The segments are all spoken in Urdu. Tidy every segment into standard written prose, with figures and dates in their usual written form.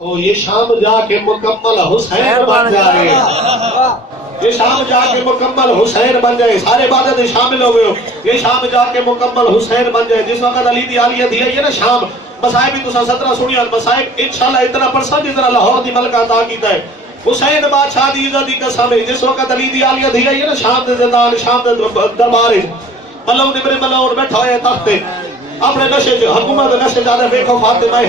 یہ شام جا کے مکمل حسین بن جائے، یہ شام جا کے مکمل حسین بن جائے، سارے عبادت شامل ہو گئے ہو، یہ شام جا کے مکمل حسین بن جائے۔ جس وقت علی دی عالیہ دی ہے نا شام مسائب بھی تسا 17 سنیا مسائب انشاءاللہ اتنا پرسن جتنا لاہور دی ملکہ عطا کیتا ہے۔ حسین بادشاہ دی عزت دی قسم ہے، جس وقت علی دی عالیہ دی ہے نا شام دے زندان شام دے دربار ملون ابن ملون بیٹھا ہوئے تخت اپنے نشے حکومت نشے جانے دیکھو فاطمہ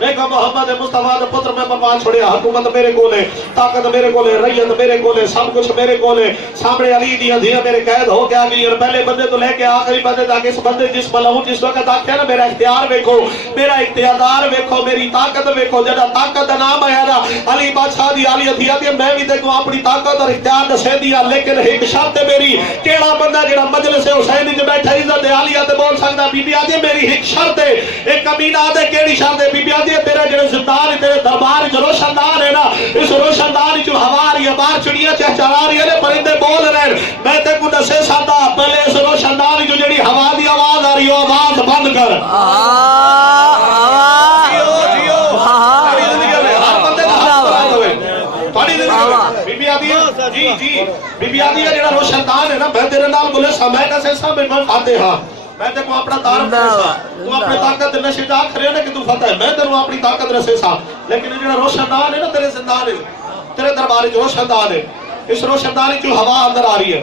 دیکھو محمد مصطفیٰ دے پتر میں بنوان چھوڑیا، حکومت میرے کولے، طاقت میرے کولے، ریت میرے کولے، سب کچھ میرے کولے، سامنے علی دیا دیا میرے قید ہو گیا گئی، اور پہلے بندے تو لے کے آخری بندے تک اس بندے جس ملہوں جس وقت آکھیا نا میرا اختیار ویکھو، میرا اقتدار ویکھو، میری طاقت ویکھو، جڑا طاقت نام آیا نا علی بادشاہ دی عالیہ دیا دیا میں بھی دیکھوں اپنی طاقت اور اختیار دسے دیا، لیکن ایک شرط میری کیڑا بندہ جڑا مجلس حسین جو بیٹھا عزت عالیہ تے بول سکدا بی بی آدھی میری ایک شرط ہے، ایک کمینہ آدھے کیڑی شرط ہے بی بی آدھی تیرا جڑے زندان تیرے دربار جو روشن دان ہے نا اس روشن دان جو ہوا رہی ہے باہر چڑیاں چہچہا رہی ہے پرندے بول رہے ہیں میں تے کو دسے ساتا پہلے اس روشن دان جو جڑی ہوا دی آواز آ رہی ہو آواز بند کر بی بی آدھی جی جی بی بی آدھی جڑا روشن دان ہے نا میں تیرے نال بولے سا میں کسے سا میں فاتحہ میں تے کو اپنا تعارف رسا تو اپنے طاقت نشے جا کھرے نا کہ تو فتح ہے میں تے اپنی طاقت رسے سا لیکن جڑا روشن دان ہے نا تیرے زندان ہے تیرے دربار جو روشن دان ہے اس روشن دان کی ہوا اندر آ رہی ہے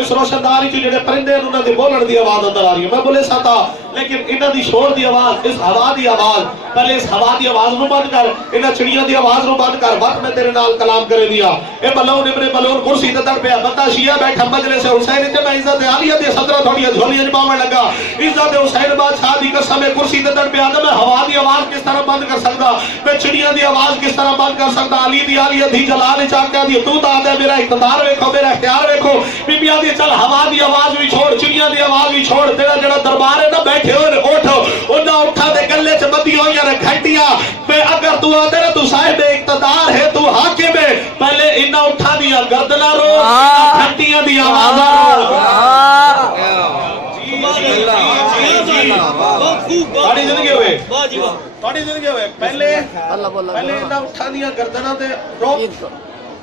اس روشن دان کی جڑے پرندے انہاں دی بولن دی آواز اندر آ رہی ہے میں بولے سا تھا لیکن انہاں دی شور دی آواز اس ہوا دی آواز پہلے اس ہوا دی آواز نو بند کر انہاں چڑیاں دی آواز نو بند کر وقت میں تیرے نال کلام کرے دیا اے ملون ابن ملون کرسی تے تڑ پیا بندہ شیعہ بیٹھا مجلس حسین تے میں عزت عالیہ دی صدرہ تھوڑیاں جھولیاں پاون لگا عزت حسین بادشاہ دی قسم کرسی تے تڑ پیا میں ہوا دی آواز کس طرح بند کر سکدا میں چڑیاں دی آواز کس طرح بند کر سکدا علی دی عالیہ دی جلال چاکیا دی تو تا دے میرا اقتدار ویکھو میرا اختیار ویکھو بی بی آدھی چل ہوا دی آواز بھی چھوڑ چڑیاں دی آواز بھی چھوڑ تیرا جڑا دربار ہے نا بیٹھے ہوئے اٹھ انہاں اٹھا دے گلے چ بدی ہوئیاں نے گھنٹیاں پہ اگر تو آدھے نا تو صاحب اقتدار ہے تو حاکم ہے پہلے انہاں اٹھا دیا گردنا رو گھنٹیاں دی آواز تھوڑی زندگی ہوئے تھوڑی زندگی ہوئے پہلے انہاں اٹھا دیا گردنا تے رو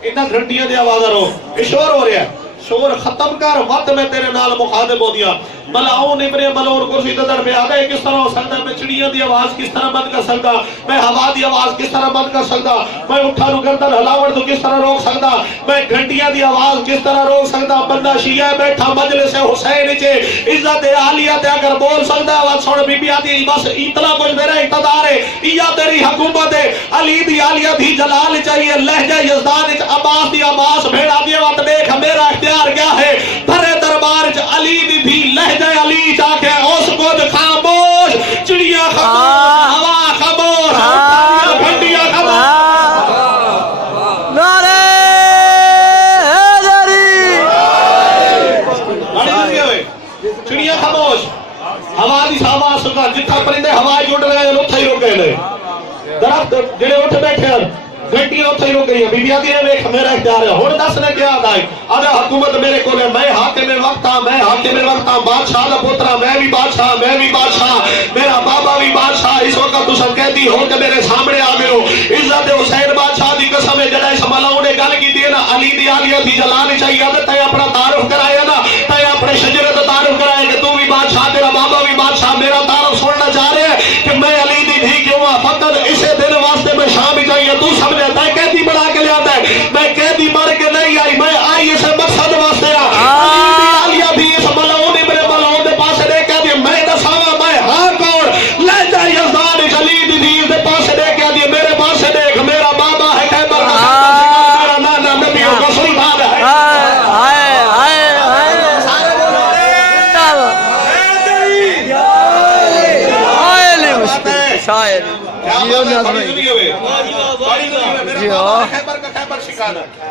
انہاں گھنٹیاں دی آواز رو شور ہو رہا ہے شور ختم کر وقت میں تیرے نال مخاطب ہو دیا ملاؤن ابن ملون کرسی تے تڑ پہ آ گئے کس طرح ہو سکتا میں چڑیاں دی آواز کس طرح بند کر سکتا میں ہوا دی آواز کس طرح بند کر سکتا میں اٹھا رو گردن ہلاوٹ تو کس طرح روک سکتا میں گھنٹیاں دی آواز کس طرح روک سکتا بندہ شیعہ بیٹھا مجلس حسین چے عزت عالیہ تے اگر بول سکتا ہے سوڑ بی بی آدھی بس اتنا کچھ میرا اقتدار ہے یا تیری حکومت ہے علی دی عالیہ دی جلال چاہیے لہجہ یزدان عباس دی عباس بھیڑا دی وقت دیکھ میرا اختیار کیا ہے بھرے دربار چ علی دی بھی لہجہ علی چاکے اس کو خاموش چڑیاں خاموش ہوا خاموش گھنٹیاں خاموش نعرہ حیدری چڑیاں خاموش ہوا دی آواز سنا جتھا پرندے ہوائی جڑ رہے ہیں اتھا ہی رک گئے درخت جڑے اٹھ بیٹھے ہیں گھنٹیاں اتھا ہی رک گئی ہیں بی بی آدھی ہے ویکھ میرا اختیار ہے ہن دس نے کیا آدھائی آدھا حکومت میرے کو لے میں حاکم وقت ہاں میں حاکم وقت ہاں بادشاہ دا پترا میں بھی بادشاہ میرا بابا بھی بادشاہ اس وقت تو سب کہتی ہو کہ میرے سامنے آ گئے ہو عزت حسین بادشاہ دی قسم ہے جڑا اس ملاؤں نے گل کی دی نا علی دی عالیہ دی جلال چاہیے آدھا تے اپنا تعارف کرایا نا تے اپنے شجرت تعارف کرایا کہ تو بھی بادشاہ تیرا بابا بھی بادشاہ میرا تعارف سننا چاہ رہے ہیں کہ میں علی دی دھی کیوں ہاں فقط اسے دن واسطے میں شام ہی چاہیے تو سمجھتا ہے قیدی بنا کے لے آتا ہے میں قیدی بن کے نہیں آئی میں آئی اسے مقصد واسطے عالیہ بھی اس ملعون ابن ملعون دے پاس دے کے دی میں دساوا میں ہاں کون لہجہ یزدان علی دی دی دے پاس دے کے دی میرے پاس دیکھ میرا بابا ہے خیبر کا میرا نانا نبیوں کا سلطان ہے شاعر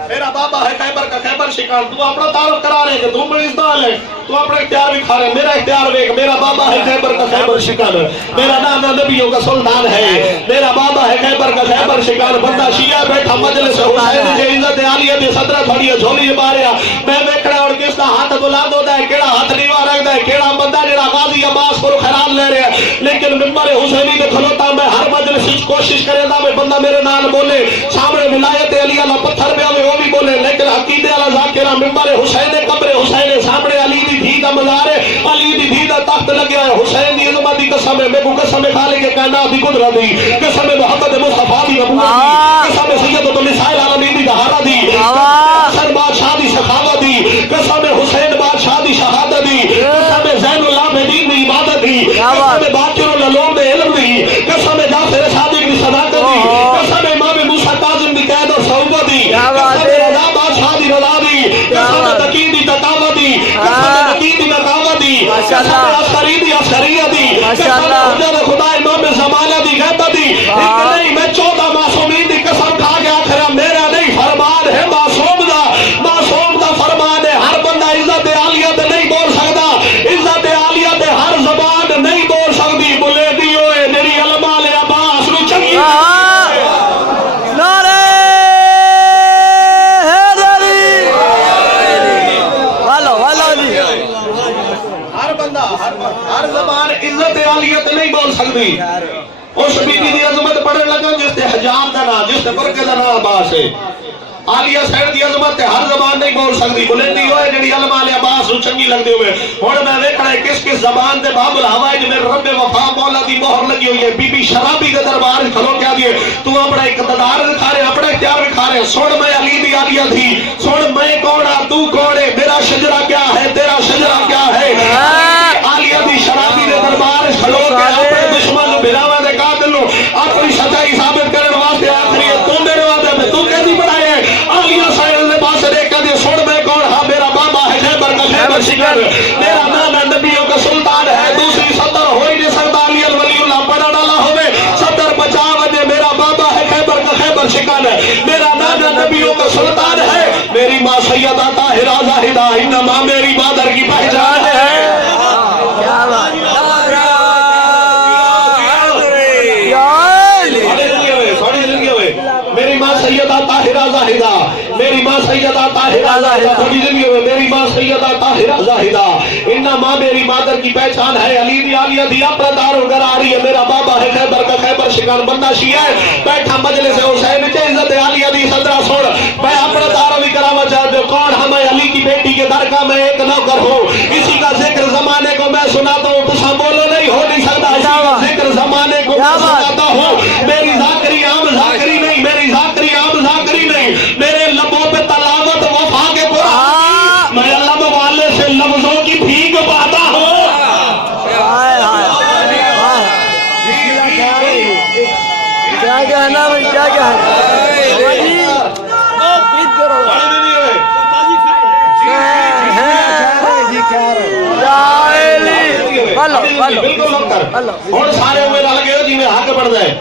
میرا بابا ہے خیبر کا خیبر شکار تو اپنا تعارف کرا رہے کہ تم بڑی ازدال ہے تو اپنا اختیار بھی کھا رہے میرا اختیار بھی میرا بابا ہے خیبر کا خیبر شکار میرا نانا نبیوں کا سلطان ہے میرا بابا ہے خیبر کا خیبر شکار بندہ شیعہ بیٹھا مجلس حسین جے عزت عالیہ دے صدرہ تھوڑی جھولی ماریا میں ویکھڑا اور کس دا ہاتھ بلند ہوتا ہے کیڑا ہاتھ نیوا رکھدا ہے کیڑا بندہ جڑا غازی عباس کو خیرات لے رہا ہے لیکن ممبر حسینی دے کھلوتا میں ہر مجلس کوشش کرے دا میں بندہ میرے نال بولے سامنے ولایت علی والا پتھر پہ آوے وہ بھی بولے لیکن عقیدے والا ذاکرہ ممبر حسین قبر حسین سامنے علی دی دھی دا مزار ہے علی دی دھی دا تخت لگیا ہے حسین دی عظمت دی قسم ہے میں کو قسم خالق کے کائنات دی قدرت دی قسم محمد مصطفیٰ دی نبوت دی قسم سیدۃ النساء العالمین دی طہارت دی حسن بادشاہ دی سخاوت دی قسم حسین بادشاہ دی شہادت دی قسم زین العابدین دی عبادت دی قسم باقر العلوم دی علم دی قسم جعفر صادق دی صداقت دی قسم امام موسیٰ کاظم دی قید اور صحبت دی قسم رضا بادشاہ دی رضا دی قسم تقی دی تقاوت دی قسم تقی دی نقاوت دی قسم عسکری دی عسکریت دی قسم حجر خدا امام زمانہ دی غیبت دی ایک نہیں میں 14 معصومین دی قسم کھا کے آخرہ میرا نہیں فرمان ہے معصوم دا فرمان ہے ہر بندہ عزت عالیت نہیں بول سکتا عزت عالیت ہر زبان نہیں بول سکتی بلے دی ہوئے میری علماء لے عباس نو چنگی نعرہ حیدری والا جی ہر بندہ ہر زبان عزت عالیت نہیں بول سکتی اس بیٹی دی عظمت پڑھنے لگا جس تے حجام دا نام جس تے برکت دا نام عباس ہے عالیہ سید دی عظمت ہر زبان نہیں بول سکتی بلندی ہوئے جڑی علماء علی عباس نو چنگی لگدے ہوئے ہن میں ویکھنا ہے کس کس زبان تے باب الحوائج میں رب وفا مولا دی مہر لگی ہوئی ہے بی بی شرابی دے دربار وچ کھلو کیا دیے تو اپنا اقتدار دکھا رہے اپنا اختیار دکھا رہے سن میں علی دی عالیہ تھی سن میں کون ہاں تو کون ہے میرا شجرہ کیا ہے تیرا شجرہ کیا ہے عالیہ دی شرابی دے دربار وچ کھلو کے اپنے دشمن نو بھلاواں دے قاتل نو اپنی سچائی ثابت کرن واسطے آخری ہے تو میرے واسطے میں تو کہتی بنائے عالیہ سائل نے پاس دیکھا دے سن میں کون ہاں میرا بابا ہے خیبر کا خیبر شکر میرا نانا نبیوں کا سلطان ہے دوسری صدر ہوئی نہیں سکتا علی الولی اللہ پڑھا ڈالا ہوئے صدر بچا وجہ میرا بابا ہے خیبر کا خیبر شکر میرا نانا نبیوں کا سلطان ہے میری ماں سیدہ طاہرہ زاہدہ انما میری مادر کی پہچان ہے میری ماں سیدہ طاہرہ زاہدہ میری ماں سیدہ طاہرہ زاہدہ تھوڑی زندگی ہوئے میری ماں سیدہ طاہرہ زاہدہ انما میری مادر کی پہچان ہے علی دی عالیہ دی اپنا دارو گھر آ رہی ہے میرا بابا ہے خیبر کا خیبر شکار بندہ شیعہ ہے بیٹھا مجلس حسین کے عزت عالیہ دی صدرہ سوڑ میں اپنا دارو بھی کراما چاہتے ہوں کون ہمیں علی کی بیٹی کے در کا میں ایک نوکر ہوں اسی کا ذکر زمانے کو میں سناتا ہوں تسا بولو نہیں ہو نہیں سکتا اسی کا ذکر زمانے کو میں سناتا ہوں میری ذاکری عام ذاکری نہیں میری ذاکری عام ذاکری نہیں میرے لبوں پہ تلاوت وفا کے قرآن میں لب والے سے لفظوں کی بھیگ پاتا ہوں کیا کہنا بھائی کیا اور سارے ہوئے لگے ہو جی میں حق بڑھ جائے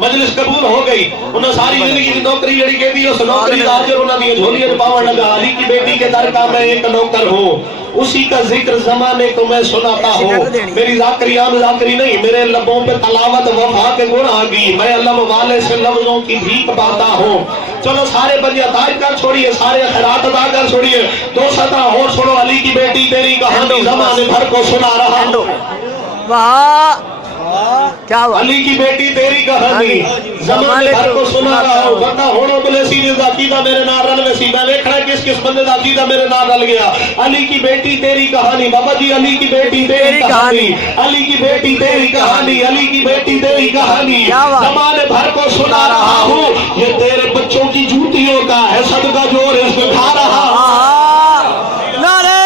مجلس قبول ہو گئی انہوں ساری زندگی کی نوکری جڑی کہہ دی اس نوکری دا اجر انہوں نے جھولیاں پاون لگا علی کی بیٹی کے در کا میں ایک نوکر ہوں اسی کا ذکر زمانے کو میں سناتا ہوں میری ذاکری عام ذاکری نہیں میرے لبوں پہ تلاوت وفا کے گن آ گئی میں علم والے سے لفظوں کی بھیک پاتا ہوں چلو سارے بندے عطائی کر چھوڑیے سارے خیرات ادا کر چھوڑیے دو سطرہ اور سنو علی کی بیٹی تیری کہانی زمانے بھر کو سنا رہا ہوں کیا علی کی بیٹی تیری کہانی زمانے بھر کو سنا رہا ہوں ورنہ ہوڑو بلے سیدھے عقیدہ میرے نام رل ویسی میں دیکھنا ہے کس کس بندے دا عقیدہ میرے نام رل گیا علی کی بیٹی تیری کہانی بابا جی علی کی بیٹی تیری کہانی علی کی بیٹی تیری کہانی علی کی بیٹی تیری کہانی زمانے بھر کو سنا رہا ہوں یہ تیرے بچوں کی جوتیوں کا ہے صدقہ جو رزق کھا رہا نعرہ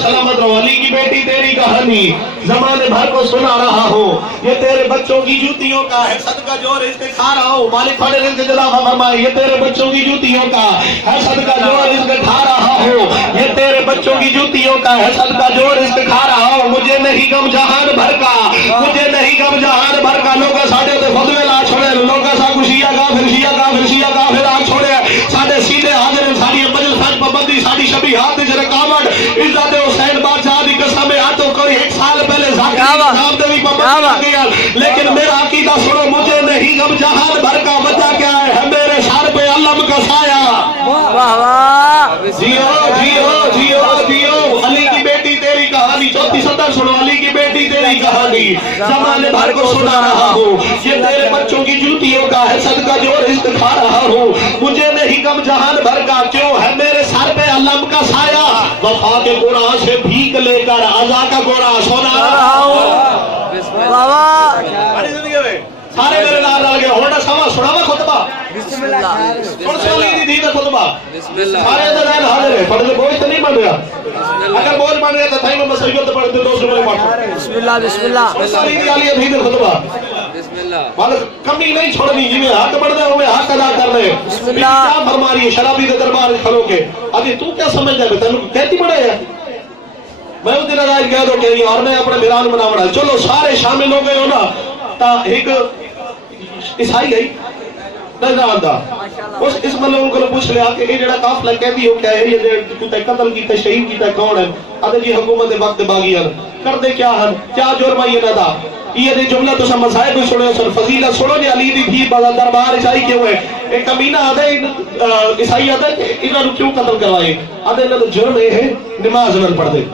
سلامت رہو علی کی بیٹی تیری کہانی زمانے بھر کو سنا رہا ہوں یہ تیرے بچوں کی جوتیوں کا ہے صدقہ جو رزق کھا رہا ہوں مالک کھڑے رزق جلا فرمائے یہ تیرے بچوں کی جوتیوں کا ہے صدقہ جو رزق کھا رہا ہوں یہ تیرے بچوں کی جوتیوں کا ہے صدقہ جو رزق کھا رہا ہوں مجھے نہیں غم جہان بھر کا مجھے نہیں غم جہان بھر کا لوگا ساڈے تے فتوی لا چھوڑے لوگا سا کو شیعہ کافر آ چھوڑے ساڈے سیدھے حاضر ساری مجلس سچ پابندی ساری شبیہات وچ رکاوٹ عزت حسین بادشاہ دی قسم ہے تو کوئی ایک سال پہلے ذاکر صاحب دے بھی پابندی گیا لیکن میرا عقیدہ سنو مجھے نہیں غم جہان بھر کا وجہ کیا ہے میرے سر پہ علم کا سایہ واہ واہ جیو جیو جیو جیو علی کی بیٹی تیری کہانی چوتھی صدر سنو علی کی بیٹی تیری کہانی زمانے بھر کو سنا رہا ہوں یہ تیرے بچوں کی جوتیوں کا ہے صدقہ جو رزق کھا رہا ہوں مجھے نہیں غم جہان بھر کا کیوں ہے میرے سر پہ علم کا سایہ وفا کے قرآن سے بھیک لے کر عزا کا قرآن سنا رہا ہوں واہ واہ بڑی زندگی میں سارے میرے نال رل گئے ہونا سوا سناوا خطبہ بسم اللہ سن سوالی دی دی خطبہ سارے اندر ذہن حاضر ہے پڑھنے بوجھ تو نہیں بن رہا اگر بوجھ بن رہا تو تھائی میں مسیحیت پڑھتے دوست میں پڑھتے بسم اللہ بسم اللہ سن سوالی دی علی دی خطبہ مالک کمی نہیں چھوڑنی جی میں حق بڑھنے ہوئے حق ادا کرنے بسم اللہ کیا فرما رہی ہے شرابی کے دربار کھلو کے ابھی تو کیا سمجھ جائے تینوں کہتی بڑے ہے میں اس دن آج کہہ دو کہ اور میں اپنے میران بنا بڑا چلو سارے شامل ہو گئے ہو نا تا ایک عیسائی گئی نہ آندا اس ملوں کو پوچھ لیا کہ یہ جڑا قافلہ کہندی ہو کیا ہے یہ تے قتل کیتا شہید کیتا کون ہے ادے جی حکومت وقت باغیان کر دے کیا ہن کیا جرم ہے نہ دا یہ دے جملہ تو سب مذاہب کو سنو سن فضیلت سنو جی علی دی بھی بازار دربار عیسائی کیوں ہے ایک کمینہ آدھے عیسائی آدھے انہاں نو کیوں قتل کروائے آدھے انہاں دا جرم یہ ہے نماز نہ پڑھ دے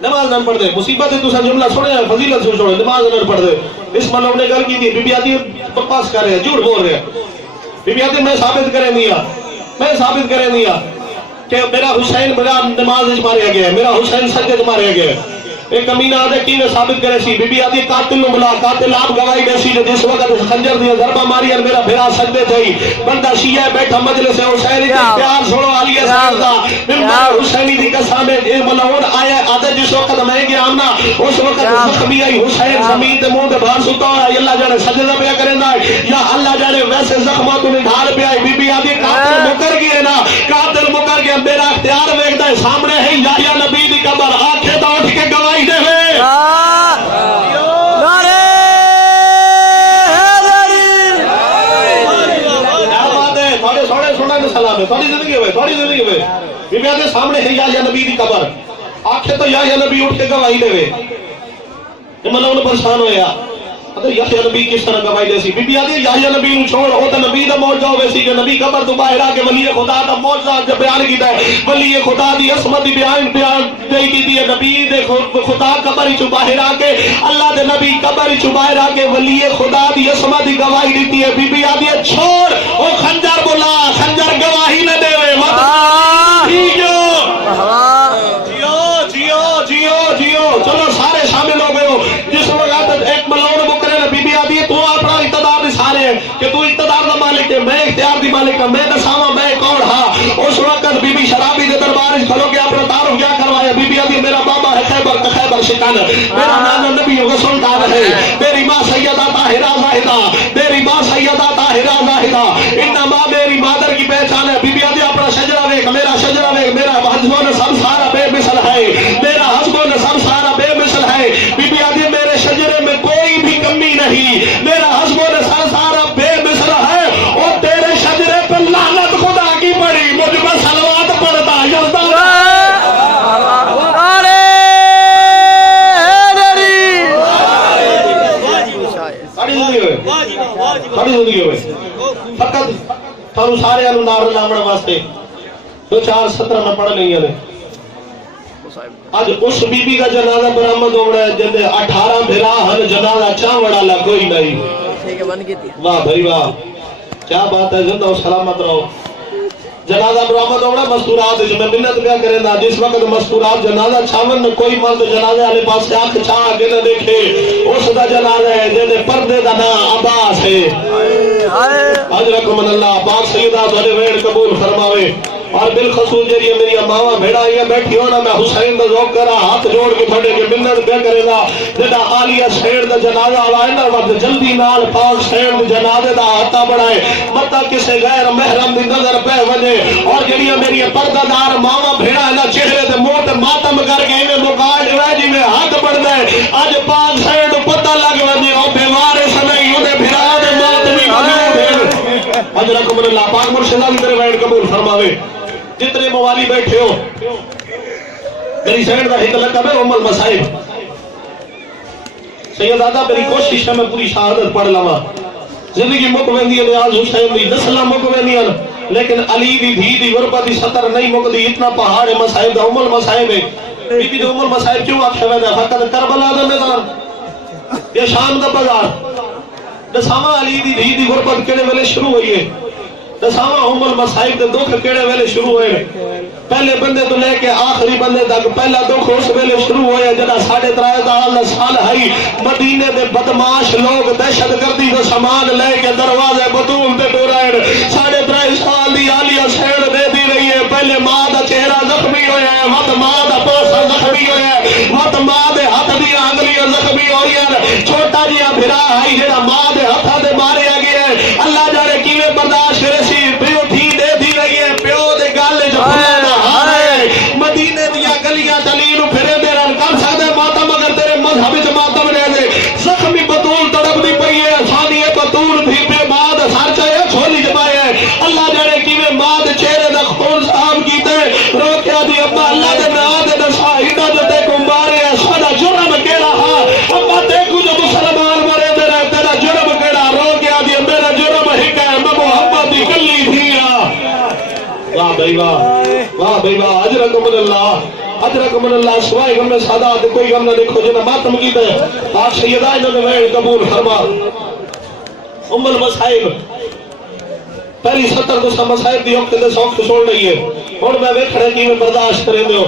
نماز نہ پڑھ دے مصیبت ہے دوسرا جملہ سنے فضیلت سے سنے نماز نہ پڑھ دے اس ملوں نے گل کی تھی بی بی آتی بکواس کر رہے ہیں جھوٹ بول رہے ہیں بی بی آتی میں ثابت کرے دیا کہ میرا حسین بڑا نماز ماریا گیا ہے میرا حسین سجدے ماریا گیا ہے ایک کمینہ آدھے کی نے ثابت کرے سی بی بی آتی قاتل نو ملا قاتل آپ گواہی دے سی جس وقت خنجر دیا ضربہ ماری اور میرا بھرا سجدے تھئی بندہ شیعہ بیٹھا مجلس حسینی کے پیار سنو علی سجدہ ممبر حسینی دی قسم اے ملعون آیا آدھے جس وقت میں گیا امنا اس وقت زخمی آئی حسین زمین دے منہ دے باہر ستا ہوا ہے اللہ جانے سجدہ پہ کرنا ہے یا اللہ جانے ویسے زخمہ تو نڈھال پہ آئی بی بی آتی قاتل مکر گئے نا قاتل مکر گئے میرا اختیار ویکھدا ہے سامنے ہے یا نبی دی قبر آنکھیں تو اٹھ کے گواہی دے ہوئے نعرہ تھوڑی زندگی ہوئے بی بی آدھے سامنے ہے یا نبی دی قبر آنکھیں تو یا نبی اٹھ کے گواہی دے ہوئے امن انہوں پرسان ہویا یا نبی کس طرح گواہی دے سی بی بی آدھی یا نبی نو چھوڑ او تے نبی دا معجزہ ہوے سی کہ نبی قبر تو باہر آ کے ولی خدا دا معجزہ بیان کیتا ہے ولی خدا دی عصمت دی بیان دے کیتی ہے نبی دے خدا قبر وچ باہر آ کے اللہ دے نبی قبر وچ باہر آ کے ولی خدا دی عصمت دی گواہی دیتی ہے بی بی آدھی چھوڑ او خنجر بلا خنجر گواہی نہ دے مت جیو جیو جیو چلو سارے شامل ہو گئے ہو جس وقت ایک ملون بکرے نے بی بی آدھی تو اپنا اقتدار سارے ہیں کہ تو اقتدار دا مالک ہے میں اختیار دی مالک ہے میں دساواں میں کون ہاں اس وقت بی بی شرابی دے دربار وچ کھلو کے اپنا تعارف کیا کروایا بی بی آدھی میرا بابا ہے خیبر کا خیبر شکن میرا نانا نبی کا سلطان ہے میری ماں سیدہ طاہرہ زاہدہ میری ماں سیدہ طاہرہ زاہدہ انما میری مادر کی پہچان ہے بی بی آدھی اپنا شجرہ دیکھ میرا شجرہ دیکھ میرا حسب و نسب سارا بے مثل ہے میرا حسب و نسب سارا بے مثل ہے بی بی آدھی میرے شجرے میں کوئی بھی کمی نہیں میرا حسب و نسب سارا بے مثل ہے اور تیرے شجرے پر لعنت خدا کی پڑی مجھ پر صلوات پڑھتا یزدان بڑی زندگی ہوئے فقط تھانو سارے انہوں لامڑا واسطے دو چار سطر میں پڑھ لیں گے آج اس بی بی کا جنازہ برآمد ہو رہا ہے جن 18 بھرا ہن جنازہ چاوڑا لا کوئی نہیں واہ بھائی واہ کیا بات ہے زندہ و سلامت رہو جنازہ برآمد ہو رہا ہے مستورات جو میں منت کیا کریں دا جس وقت مستورات جنازہ چاون میں کوئی مرد جنازہ والے پاس سے آنکھ چھا کے نہ دیکھے اس دا جنازہ ہے جن پردے دا نا عباس ہے اجرکم من اللہ پاک سیدہ بھلے ویڑ قبول فرماوے اور بالخصوص جریے میری اماواں بھیڑا یہ بیٹھی ہونا میں حسین دا ذوق کرا ہاتھ جوڑ کے پھڑے کے منت پہ کرے دا جدا عالیہ سیر دا جنازہ آوائے نا وقت جلدی نال پاک سیر دا جنازے دا ہاتھا بڑھائے مطا کسے غیر محرم دی نظر پہ وجے اور جریے میری پردہ دار ماواں بھیڑا ہے نا چہرے دے موت ماتم کر کے انہیں مقاعد ہوئے جی میں ہاتھ بڑھ دے آج پاک سیر دا پتہ لگ وجے اور بیوارے سنائی انہیں بھیڑا دے ماتمی موجود ہے اجرکم اللہ پاک مرشدہ بھی میرے ویڈ قبول فرماوے جتنے موالی بیٹھے ہو میری سینڈ دا ایک لقب ہے ام المصائب سیدادہ میری کوشش ہے میں پوری شہادت پڑھ لما زندگی مک ویندی ہے نیاز حسین دی نسلہ مک ویندی ہے لیکن علی دی دھی دی غربت دی سطر نہیں مکدی اتنا پہاڑ مصائب دا ام المصائب ہے بی بی دی ام المصائب کیوں آکھے ویدہ فقط کربلا دا میدان یا شام دا بازار دساواں علی دی دھی دی غربت کیڑے ویلے شروع ہوئی ہے دساواں ام المصائب دے دکھ کیڑے ویلے شروع ہوئے پہلے بندے تو لے کے آخری بندے تک پہلا دکھ اس ویلے شروع ہوئے جدا 3.5 سال ہائی مدینے دے بدماش لوگ دہشت گردی دا سامان لے کے دروازے بطول تے ٹورائن 3.5 سال دی عالیہ سیڑ دے دی رہی ہے پہلے ماں دا چہرہ زخمی ہویا ہے وقت ماں دا پوسا زخمی ہویا ہے وقت ماں دے ہاتھ دی آنگلیاں زخمی ہوئی ہیں چھوٹا جیا بھرا ہائی جڑا ماں دے ہاتھا دے مارے آگے ہے اللہ جانے کیویں برداشت رسی پیو تھی دے دی رہی ہے پیو دے گالے جو مدینے دیا گلیاں دلیل پھرے دے رن کر سکتے ماتم اگر تیرے مذہب سے ماتم رہ دے زخمی بطول تڑپ دی پئی ہے ثانی بطول بھی پہ ماد سار چاہے چھولی جمائے ہے اللہ جانے کی میں ماد چہرے دا خون صاحب کیتے روکیا دی ابا اللہ دے ناد دے شاہدہ جو تے کو مارے ہے سوڑا جرم کے رہا ابا تے کو جو مسلمان مرے دے رہے تیرا جرم کے رہا روکیا دی میرا جرم ہی کہ میں محمد دی گلی تھی واہ بھائی واہ بھائی واہ اجرکم اللہ اجرکم اللہ سوائے غم سادات کوئی غم نہ دیکھو جنہ ماتم کی دے آپ سیدہ انہوں نے ویڑ قبول فرما ام المصائب پہلی 70 دوسرا مصائب دی وقت دے سوکھ چھوڑ رہی ہے اور میں ویکھڑے کی میں برداشت کریں دیو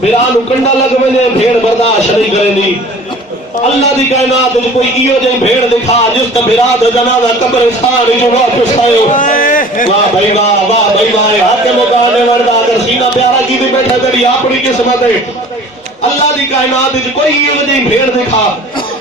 بیرانو کنڈا لگ میں بھیڑ برداشت نہیں کریں دی اللہ دی کائنات جو کوئی ایو جائیں بھیڑ دکھا جس کا بھیراد جنازہ قبرستان جو واپس آئے واہ بھائی واہ حق مکانے وردہ اگر سینہ پیارا کی بھی بیٹھا کری اپنی قسمت ہے اللہ دی کائنات جو کوئی ایو جائیں بھیڑ دکھا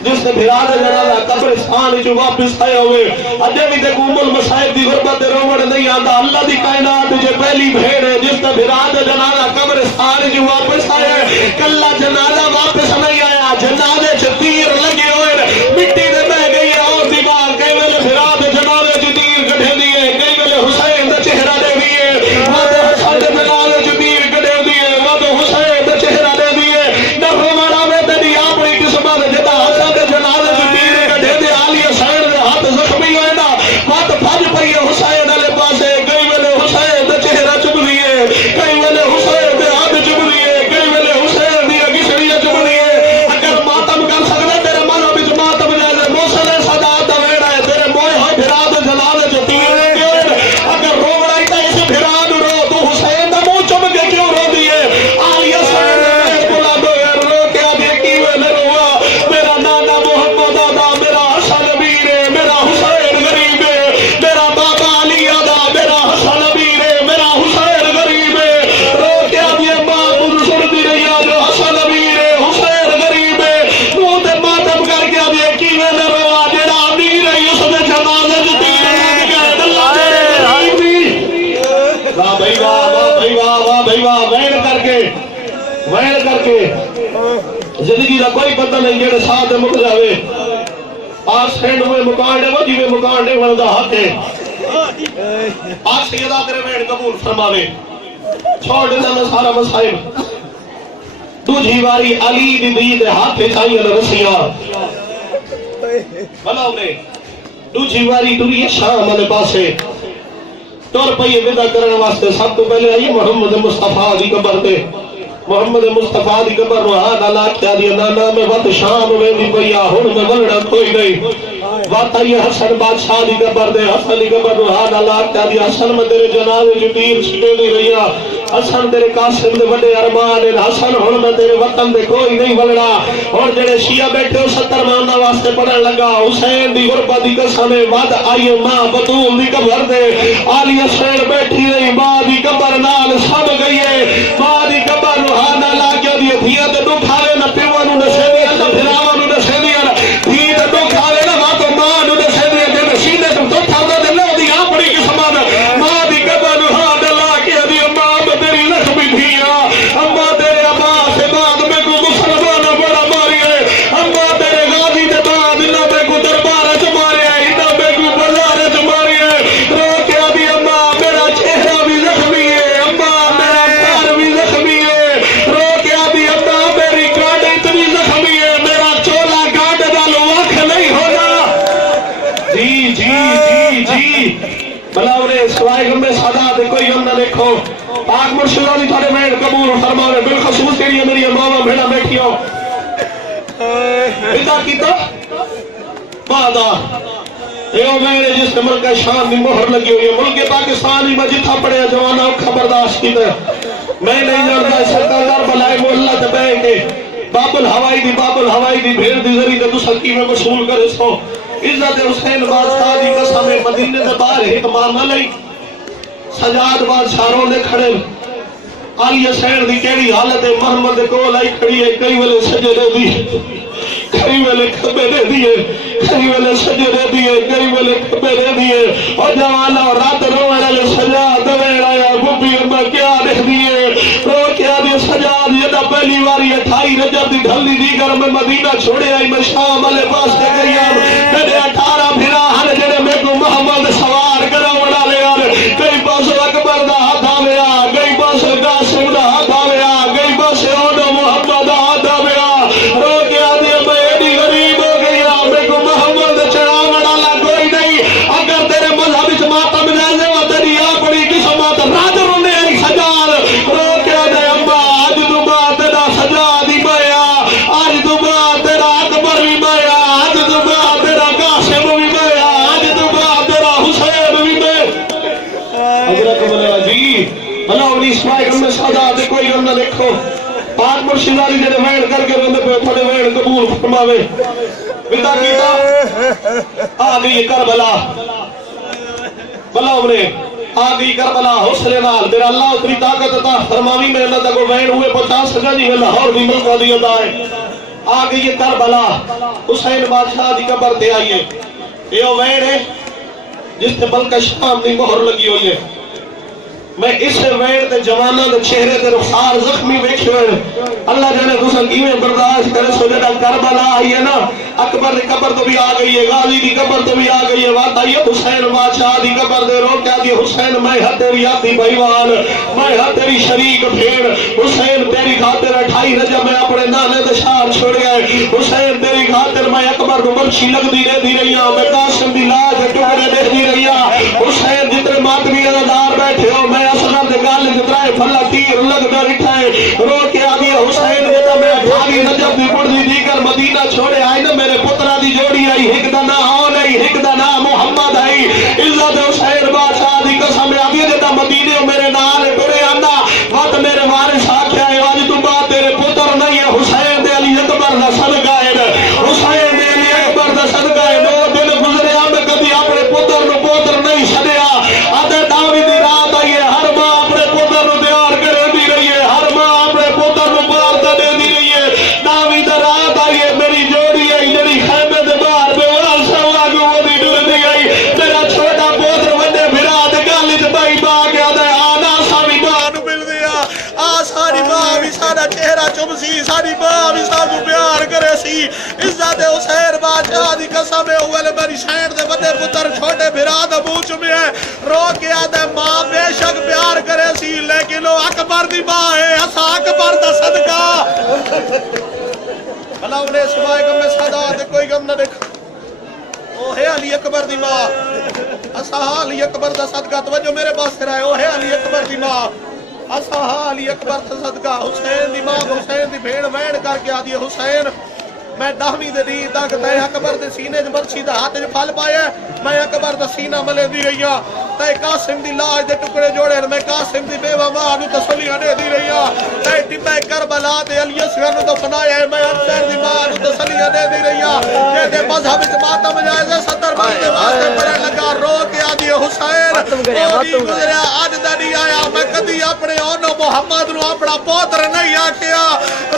جس نے بھیراد جنازہ قبرستان جو واپس آئے ہوئے اجے بھی دیکھ ام المصائب دی غربت روڑ نہیں آتا اللہ دی کائنات جو پہلی بھیڑ ہے جس نے بھیراد جنازہ قبرستان جو واپس آئے کلہ جنازہ واپس نہیں آیا جنازے چھ تیر لگے ہوئے مٹی دے بہ گئی ہے اور دیوار کئی ویلے بھیراد جنازے چھ تیر کٹھے دیئے کئی ویلے حسین دا چہرہ دے دیئے وہاں حسن دے جنازے چھ تیر کٹھے دیئے وہاں حسین دا چہرہ دے دیئے نفر مارا میں تیری اپنی قسمت جدا حسن دے جنازے چھ تیر کٹھے دیئے عالی حسین دے ہاتھ زخمی ہوئے نا وہاں بھج پئی حسین علیہ پاسے کئی ویلے حسین دا چہرہ چپ دیئے کئی ویلے حسین دے ہاتھ چپ دیئے کئی ویلے حسین دی اگسڑیاں چپ دیئے اگر ماتم کر سکتا تیرے منہ بچ ماتم جائے موسل صدات دا ویڑا ہے تیرے موئے ہوئے بھراد جلالے جو تیر لگے اگر رو بڑائی تا اسے بھراد رو تو حسین دا منہ چپ کے کیوں رو دیئے آلی حسین نے بلا دو رو کیا دیکھی ویلے روا میرا نانا محمد آدھا میرا حسن امیر ہے میرا حسین غریب ہے میرا بابا علی آدھا میرا حسن امیر ہے میرا حسین غریب ہے رو کیا دیئے ماں مجھ سن دی رہی جو حسن امیر ہے حسین غریب ہے وہ تے ماتم کر کے اب یہ کی ویلے روا جیڑا امیر ہے اس نے جنازے جو تیر لگے اللہ میرے غریب بھی واہ بھائی واہ بھائی واہ وین کر کے زندگی دا کوئی پتہ نہیں جیڑے ساتھ مک جاوے آس سینڈ ہوئے مکانڈے وہ جیوے مکانڈے وردہ حق ہے آس سیدہ تیرے وین قبول فرماوے چھوڑ دیتا میں سارا مصائب تجھی واری علی دی دید ہاتھ چاہیے لرسیاں بھلا انہیں تجھی واری دوری شام علی پاسے طور پہ یہ ودا کرنے واسطے سب تو پہلے آئیے محمد مصطفیٰ دی قبر دے محمد مصطفیٰ دی قبر روحان اللہ کیا دیا نانا میں وقت شام میں دی پیا ہن میں بلڑا کوئی نہیں وقت آئیے حسن بادشاہ دی قبر دے حسن دی قبر روحان اللہ کیا دیا حسن میں تیرے جنازے جو تیر چھٹے دی رہیا حسن تیرے قاسم دے بڑے ارمان حسن ہن میں تیرے وطن دے کوئی نہیں بلڑا اور جڑے شیعہ بیٹھے ہو 70 مانا واسطے پڑھن لگا حسین دی غربت دی قسم وعد آئیے ماں بطول دی قبر دے علی حسین بیٹھی رہی ماں دی قبر نال سب گئی ہے ماں دی قبر روحان اللہ کیا دیا دھیا تے دکھ آوے نہ پیوا نو نشے دیا نہ پھراوا نو نشے دیا دھی تے دکھ آوے نہ ماں تو ماں نو نشے دیا تے نشیدے تو دکھ آوے دے لو دی اپنی قسمت ماں دی قبر روحان اللہ کیا دیا ماں تیری لکھمی دھیا اما تیرے ابا سے بعد میں کو مسلمان بڑا ماری ہے اما تیرے غازی دے بعد نہ میں کو دربار چ مارے ہے نہ میں کو بازار چ ماری ہے رو کیا دیا ماں میرا چہرہ بھی زخمی ہے مرشد علی تھوڑے وین قبول فرماوے بالخصوص تیری میری ماما بھیڑا بیٹھی ہو ادا کیتا وعدہ یہ وین جس نے ملک شان دی مہر لگی ہوئی ہے ملک پاکستان ہی میں جتھا پڑے جوانا خبرداشت کیتا میں نہیں جانتا سرکار بلائے مولا تے بیٹھ کے باب الہوائی دی بھیڑ دی ذریعے تو سکی میں مشغول کرے سو عزت حسین بادشاہ دی قسم مدینے دے باہر ایک ماما لئی سجاد بادشاہ روندے کھڑے علی حسین دی کیڑی حالت ہے محمد کول آئی کھڑی ہے کئی ویلے سجدے دی کئی ویلے کھبے دے دیے کئی ویلے سجدے دیے کئی ویلے کھبے دے دیے اور جوانا اور رات رونے لے سجاد وین آیا گوبی امبا کیا دیکھ دیے رو کیا دی سجاد یہ دا پہلی واری 28 رجب دی ڈھلی دیگر میں مدینہ چھوڑے آئی میں شام والے پاس کے گئی میرے 18 بھرا ہر جڑے میں کو محمد سوار کرا بڑا لے آر کئی پاس اکبر دا ہاتھ آویا کئی پاس قاسم دا ہاتھ آویا کئی پاس اونو محمد دا ہاتھ آویا رو کیا دی میں ایڈی غریب ہو گیا میں کو محمد چڑھا بڑا لا کوئی نہیں اگر تیرے مذہب اس ماتم جائزے و تیری آپڑی قسمت راج رونے ایک سجاد رو کیا دی امبا آج دبا تیرا سجاد ہی بایا آج دبا تیرا اکبر بھی بایا آج دبا تیرا قاسم بھی بایا آج دبا تیرا حسین بھی بایا حضرت بلیا جی بھلا انہی اسمائی گم میں سجاد کوئی گم نہ دیکھو پاک مرشد علی جڑے وین کر کے رندے پہ تھوڑے وین قبول فرماوے بدا کیتا آگئی کربلا بلا انہیں آگئی کربلا حوصلے نال میرا اللہ اتنی طاقت عطا فرماوی میں اللہ تک وین ہوئے 50 سجا جی میں لاہور بھی ملکہ دیا دائے آگئی کربلا حسین بادشاہ دی قبر دے آئیے یہ وین ہے جس نے بلکہ شام دی مہر لگی ہوئی ہے میں اس وین تے جوانہ دے چہرے تے رخسار زخمی بیکھے ہوئے اللہ جانے دوسرا کیویں برداشت کرے سو جڑا کربلا آئی ہے نا اکبر دی قبر تو بھی آ گئی ہے غازی دی قبر تو بھی آ گئی ہے بات آئی ہے حسین بادشاہ دی قبر دے رو کیا دی حسین میں ہاں تیری آتی بھائیوان میں ہاں تیری شریک پھیر حسین تیری خاطر 28 رجب میں اپنے نانے دشار چھوڑ گئے حسین تیری خاطر میں اکبر کو مرچی لگ دی رہی ہوں میں قاسم دی لاج ٹکڑے دے دی رہی ہوں حسین جتنے ماتمی ازادار بیٹھے ہو میں اصلا دے گال جترائے پھلا تیر لگ در اٹھائے رو کے آگئی حسین جتا میں 28 رجب دی پڑھ دی دیگر مدینہ چھوڑے آئے نا میرے پترہ دی جوڑی آئی ہک دا نا آن آئی ہک دا نا محمد آئی عزت حسین بادشاہ دی قسم آگئی جتا مدینہ میرے نال کرے آنا بات میرے وارث آکھیا ہے آج تو بات تیرے پتر نہیں ہے حسین دے علی اکبر دا صدقہ ہے حسین دے علی اکبر دا صدقہ ہے نو دن گزرے ہم کبھی اپنے پتر نو پتر نہیں چھڑیا آدھے داوی دی رات آئی ہے ہر ماں اپنے پتر نو تیار کرے دی رہی ہے ہر ماں اپنے پتر نو بارتا دے دی رہی ہے داوی دی رات آئی ہے میری جوڑی آئی جڑی خیمے دے باہر بے واسا واگو وہ دی ڈر دی گئی میرا چھوٹا پوتر وڈے بھرا دے گالی دے بائی با گیا دے آنا سامی ماں نو مل دیا آ ساری ماں بھی سارا چہرہ چم سی ساری ماں بھی سارا پیار کرے سی عزت حسین بادشاہ دی قسم ہے اوہ میری شہر دے بڑے پتر چھوٹے بھرا دے بوچ میں ہے رو کے آدھے ماں بے شک پیار کرے سی لیکن وہ اکبر دی ماں ہے اسا اکبر دا صدقہ اللہ انہیں سوائے غم میں صدا دے کوئی غم نہ دیکھ او ہے علی اکبر دی ماں اسا علی اکبر دا صدقہ توجہ میرے پاس رہے او ہے علی اکبر دی ماں اسا علی اکبر دا صدقہ حسین دی ماں حسین دی بھیڑ وین کر کے آدھی حسین میں دہمی دے دی تاک تے اکبر دے سینے جو مرچی دا ہاتھ جو پھال پائے میں اکبر دا سینہ ملے دی رہی ہاں تے قاسم دی لاج دے ٹکڑے جوڑے میں قاسم دی بیوہ ماں نو تسلیہ دے دی رہی ہاں تے ٹپے کربلا تے علی اصغر نو دفنایا ہے میں حسین دی ماں نو تسلیہ دے دی رہی ہاں جے مذہب وچ ماتم جائزے 70 بندے واسطے پڑھن لگا رو کے آدھی حسین او دی گزریا اج دا نہیں آیا میں کدی اپنے اونو محمد نو اپنا پوتر نہیں آکھیا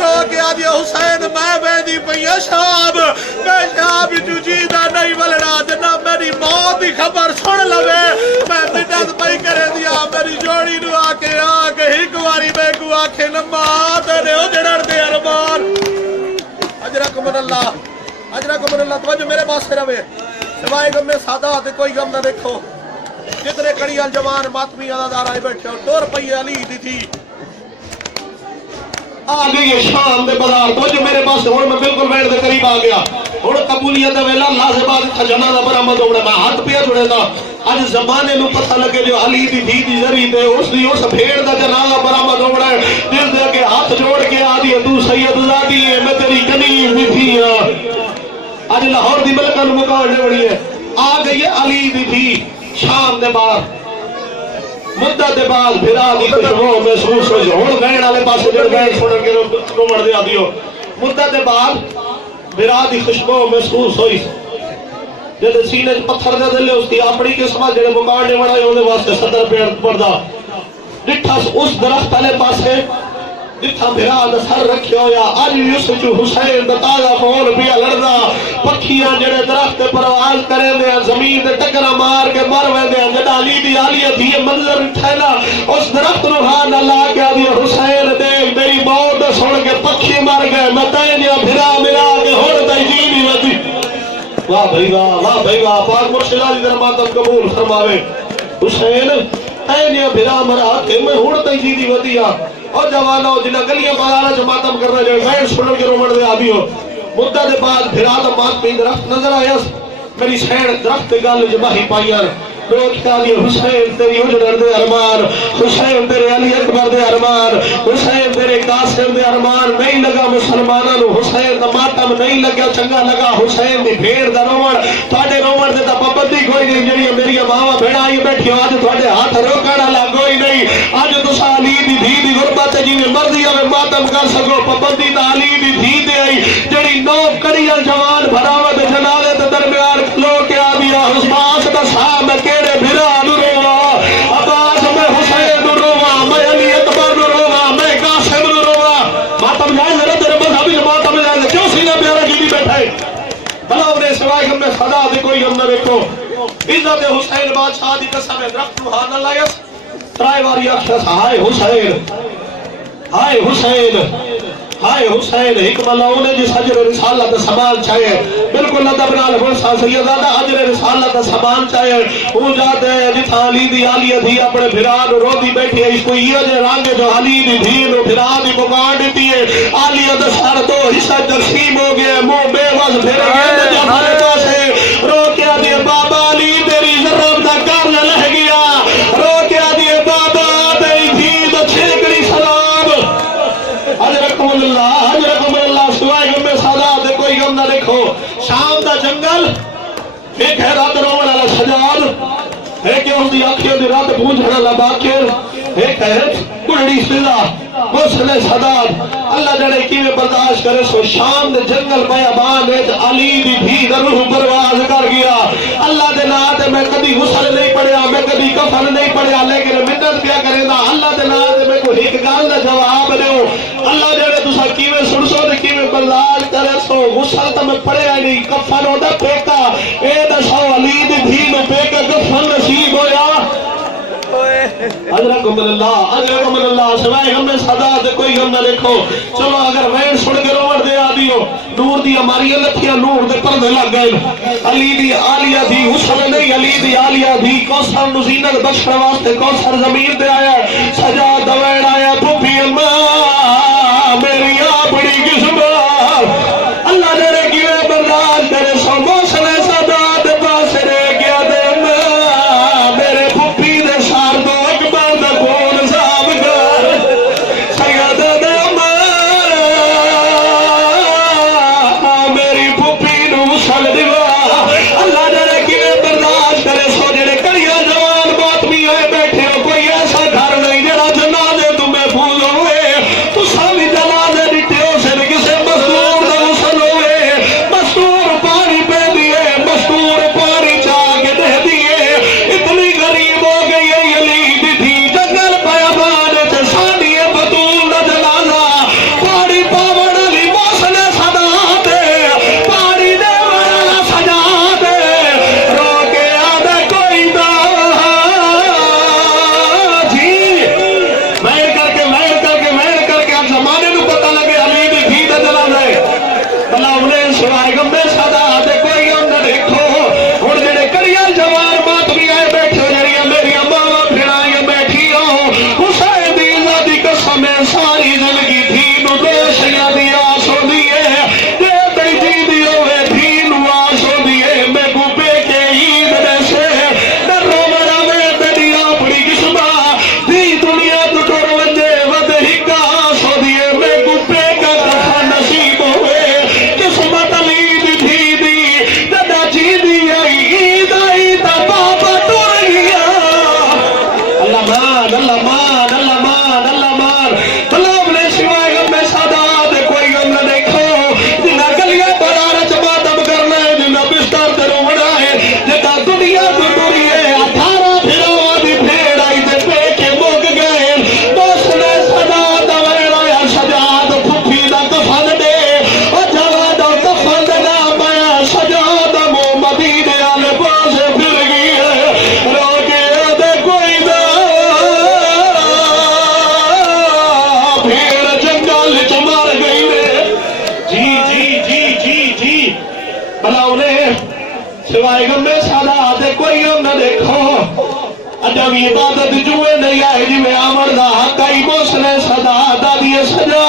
رو کے آدھی حسین میں ویندی پئی شاب میں شاب جو جیدہ نہیں ولڑا جنا میری موت دی خبر سن لوے میں مدد پئی کرے دیا میری جوڑی نو آکے ہک واری میں کو آکھے نماں تیرے اجڑڑ دے ارمان اجرکم اللہ توجہ میرے پاس سے روے سوائے غم میں سادہ تے کوئی غم نہ دیکھو جتنے کڑی الجوان ماتمی ازادار آئے بیٹھے ہو ٹور پئی علی دی تھی آگئی ہے شام دے بازار تو جو میرے پاس ہون میں بالکل ویڑ دے قریب آ گیا ہون قبولیت ویلا اللہ سے بعد تھا جنازہ برآمد ہونا میں ہاتھ پیا جڑے تھا اج زمانے نو پتہ لگے جو علی دی دھی دی ذری تے اس بھیڑ دا جنازہ برآمد ہونا ہے جس دے کے ہاتھ جوڑ کے آدھی ہے تو سید زادی ہے میں تیری کنیز دی تھی اج لاہور دی ملکہ نو مکاڑنے بڑی ہے آ گئی ہے علی دی دھی شام دے بعد مدت دے بعد بھرا دی خوشبو محسوس ہوئی ہن گہن والے پاسے جڑ گئے سنن کے رومڑ دے آدیو مدت دے بعد بھرا دی خوشبو محسوس ہوئی جب سینے پتھر دے دلے اس کی اپنی قسمت جڑے مکاڑنے بڑھائے ہونے واسطے صدر پیڑ پڑدا ڈٹھا اس درخت والے پاسے جتھا بھرا دا سر رکھیا ہویا اج یوسف حسین دا تازہ خون پیا لڑدا پکھیاں جڑے درخت تے پرواز کرے دے زمین تے ٹکرا مار کے مر ویندے جڑا علی دی عالیہ دی منظر ٹھہلا اس درخت نو ہاں نہ لا کے آدھی حسین دیکھ میری موت سن کے پکھی مر گئے میں تینیا بھرا ملا کے ہن تے جی نہیں ودی واہ بھائی واہ پاک مرشد علی درماتم قبول فرماوے حسین تینیا بھرا مرا کے میں ہن تے جی نہیں ودیا اور جوانوں جنہ گلیاں بازاراں چ ماتم کر رہے غیر سنن کے رومڑ دے آدی ہو مدت دے بعد بھرا دا مات پہ درخت نظر آیا میری سین درخت گل جماہی پائیاں لوگ کہا دیا حسین تیری اجڑ دے ارمان حسین تیرے علی اکبر دے ارمان حسین تیرے قاسم دے ارمان نہیں لگا مسلمانوں نو حسین دا ماتم نہیں لگا چنگا لگا حسین دی بھیڑ دا رومڑ تواڈے رومڑ دے تا پابندی کوئی نہیں جڑی میری ماواں بھیڑاں آئی بیٹھی اج تواڈے ہاتھ روکਣ والا کوئی نہیں اج تساں علی دی دھی دی غربت جویں مرضی ہوے ماتم کر سکو پابندی تا علی دی دھی تے آئی جڑی نو کڑیاں جوان بھراوت جنازے دے درمیان کھلو کے آ دیا عباس دا صاحب کیڑے بھرا نو روا عباس میں حسین نو روا میں علی اکبر نو روا میں قاسم نو روا ماتم جائے ذرا تیرے مذہبی ماتم جائے کیوں سینہ پیارا کی بیٹھے بھلا انہیں سوائے ہم نے صدا دی کوئی ہم نہ دیکھو عزت حسین بادشاہ دی قسم درخت نو ہاں نہ لائس ترائے واری اکشس ہائے حسین ہائے حسین ہائے حسین حکم اللہ انہیں جس حجر رسالت سامان چاہیے بالکل ادب نال فرسا سیدادہ حجر رسالت سامان چاہیے وہ جاتے ہیں جتھا علی دی عالیہ تھی اپنے بھران رو دی بیٹھی ہے اس کو یہ جے رانگے جو علی دی دھین و بھران دی مکان دیتی ہے عالیہ دا سار دو حصہ تقسیم ہو گئے منہ بے وز پھر گئے جب ہمارے پاسے رو کیا دیے بابا علی تیری ضرب دا کرنا لہ گیا رو کیا دیے بابا تیری دھین چھیکڑی سلام حضرکم اللہ سوائے غم سادات کوئی غم نہ دیکھو شام دا جنگل ایک ہے رات رومن والا سجاد ایک ہے اس دی آنکھیں دی رات پونجھنا لباکر ایک ہے کڑڑی سزا مسل سادات اللہ جڑے کیویں برداشت کرے سو شام دے جنگل بیابان ہے علی دی بھی روح پرواز کر گیا اللہ دے نا تے میں کبھی غسل نہیں پڑھیا میں کبھی کفن نہیں پڑھیا لیکن منت کیا کرے دا اللہ دے نا تے میں کوئی ایک گل دا جواب دیو اللہ جڑے تساں کیویں سن سو تے کیویں برداشت کرے سو غسل تے میں پڑھیا نہیں کفن اوندا پیکا اے دسو علی دی بھی نو پیکا کفن نصیب ہویا حضرکم اللہ سوائے ہم نے صدا دے کوئی ہم نہ دیکھو چلو اگر وین سن کے روڑ دے آدیو نور دی ہماری لکھیاں نور دے پردے لگ گئے علی دی عالیہ دی حسن نہیں علی دی عالیہ دی کوثر نو زینت بخشنے واسطے کوثر زمین دے آیا سجا دوین آیا پھوپھی اماں میری بڑی قسمت اللہ جڑے کیویں برداشت کرے سو موسم صدا دے پاس رہ گیا دے میرے پھوپھی دے سار دو اکبر دا کون صاحب کر سید دے میری پھوپھی نو سل دیوا اللہ جڑے کیویں برداشت کرے سو جڑے کڑیاں جوان باطمی ہوئے بیٹھے ہو کوئی ایسا گھر نہیں جڑا جنازے تو محفوظ ہوئے تو سبھی جنازے ڈٹے ہو سن کسے مزدور دا غسل ہوئے مزدور پانی پہ دیے مزدور پانی چاہ کے دے دیے اتنی غریب ہو گئی ہے علی دی تھی جنگل بیابان سے سانیے بطول دا جنازہ پانی پاوڑ علی موسل صدا دے پانی دے والا سجا دے رو کے آدھے کوئی دا جی مہر کر کے اب زمانے نو پتہ لگے علی دی تھی دا جنازہ ہے بلا انہیں سوائے غم صدا دے کوئی ہم نہ دیکھو اور جڑے کڑیاں جوان ماتمی آئے بیٹھے ہو جڑیاں میری ماں پھرائیں بیٹھی ہو حسین دی عزت دی قسم ساری زندگی تھی نو دوشیاں دی آس ہو دیئے دے بڑی جی دی ہوئے تھی نو آس ہو دیئے میں کو پے کے عید میں سے نہ رو سوائے غمے سادات کوئی نہ دیکھو اجا بھی عبادت جوئے نہیں آئے جی میں آمر دا حقائی موسنے صدا دا دی سجا